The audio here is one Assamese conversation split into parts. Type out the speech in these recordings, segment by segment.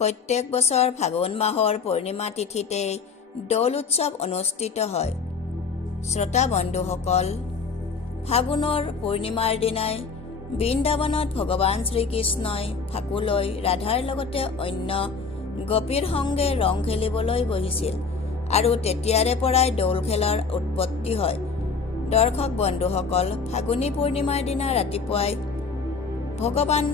প্ৰত্যেক বছৰ ফাগুন মাহৰ পূৰ্ণিমা তিথিতে দৌল উৎসৱ অনুষ্ঠিত হয়। শ্ৰোতা বন্ধুসকল, ফাগুনৰ পূৰ্ণিমাৰ দিনাই বৃন্দাবনত ভগৱান শ্ৰীকৃষ্ণই ফাকুলৈ ৰাধাৰ লগতে অন্য গোপীৰ সংগে ৰং খেলিবলৈ বহিছিল আৰু তেতিয়াৰে পৰাই দৌল খেলৰ উৎপত্তি হয়। দৰ্শক বন্ধুসকল, ফাগুনী পূৰ্ণিমাৰ দিনা ৰাতিপুৱাই ভগৱান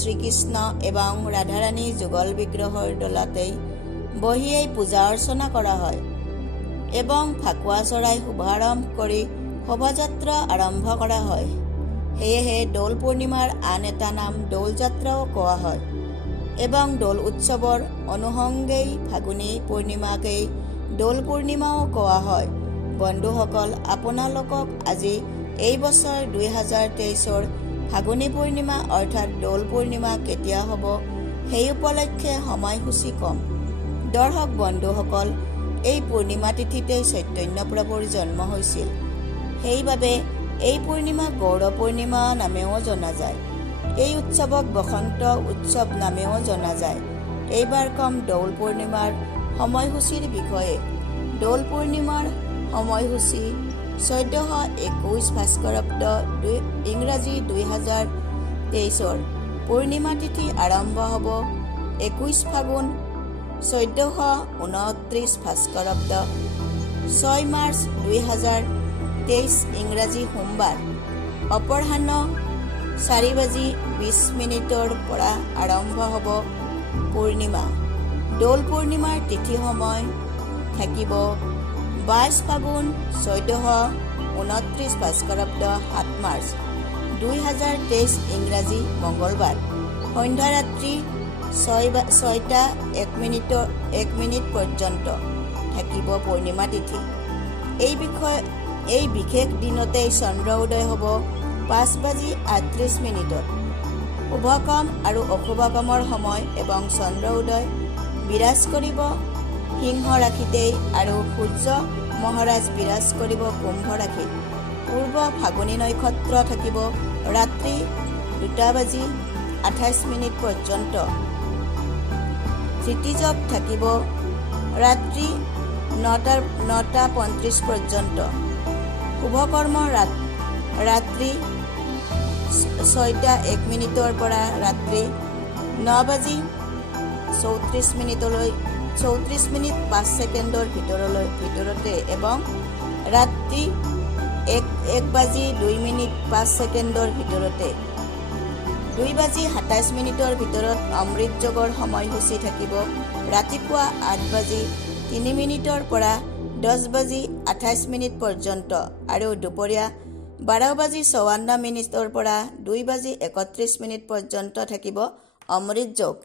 শ্ৰীকৃষ্ণ এবং ৰাধাৰাণী যুগল বিগ্ৰহৰ দলাতেই বহিয়েই পূজা অৰ্চনা কৰা হয় এবং ফাকুৱা চৰাই শুভাৰম্ভ কৰি শোভাযাত্ৰা আৰম্ভ কৰা হয়। সেয়েহে দৌল পূৰ্ণিমাৰ আন এটা নাম দৌল যাত্ৰাও কোৱা হয় এবং দৌল উৎসৱৰ অনুষংগেই ফাগুনী পূৰ্ণিমাকেই দৌল পূৰ্ণিমাও কোৱা হয়। বন্ধুসকল, আপোনালোকক আজি এই বছৰ 2023ৰ ফাগুনী পূৰ্ণিমা অৰ্থাৎ দৌল পূৰ্ণিমা কেতিয়া হ'ব সেই উপলক্ষে সময়সূচী কম। দৰ্শক বন্ধুসকল, এই পূৰ্ণিমা তিথিতেই চৈতন্য প্ৰভুৰ জন্ম হৈছিল। সেইবাবে এই পূৰ্ণিমাক গৌৰ পূৰ্ণিমা নামেও জনা যায়। এই উৎসৱক বসন্ত উৎসৱ নামেও জনা যায়। এইবাৰ কম দৌল পূৰ্ণিমাৰ সময়সূচীৰ বিষয়ে। দৌল পূৰ্ণিমাৰ সময়সূচী 1421 ভাস্কৰাব্দ ইংৰাজী 2023ৰ পূৰ্ণিমা তিথি আৰম্ভ হ'ব 21 ফাগুন 1429 ভাস্কৰাব্দ 6 মাৰ্চ 2023 ইংৰাজী সোমবাৰ অপৰাহ্ন 4:20 পৰা আৰম্ভ হ'ব পূৰ্ণিমা। দৌল পূৰ্ণিমাৰ তিথি সময় থাকিব 22 ফাগুন 1429 ভাস্কৰাব্দ 7 মাৰ্চ 2023 ইংৰাজী মঙ্গলবাৰ সন্ধ্যা ৰাত্ৰি 6:01 পৰ্যন্ত থাকিব পূৰ্ণিমা তিথি। এই বিশেষ দিনতেই চন্দ্ৰ উদয় হ'ব 5:38। শুভকাম আৰু অশুভকামৰ সময় এবং চন্দ্ৰ উদয় বিৰাজ কৰিব সিংহ ৰাশিতেই আৰু সূৰ্য মহাৰাজ বিৰাজ কৰিব কুম্ভ ৰাশিত। পূৰ্ব ফাগুনী নক্ষত্ৰ থাকিব ৰাত্ৰি 2:28 পৰ্যন্ত। তৃতীযোগ থাকিব ৰাত্ৰি 9:35 পৰ্যন্ত। শুভকৰ্ম ৰাত্ৰি 6:01 পৰা ৰাত্ৰি 9:34 ভিতৰতে এবং ৰাত্ৰি 1:02 ভিতৰতে। 2:27 ভিতৰত অমৃত যোগৰ সময়সূচী থাকিব ৰাতিপুৱা 8:03 পৰা 10:28 পৰ্যন্ত আৰু দুপৰীয়া 12:54 পৰা 2:31 পৰ্যন্ত থাকিব অমৃত যোগ।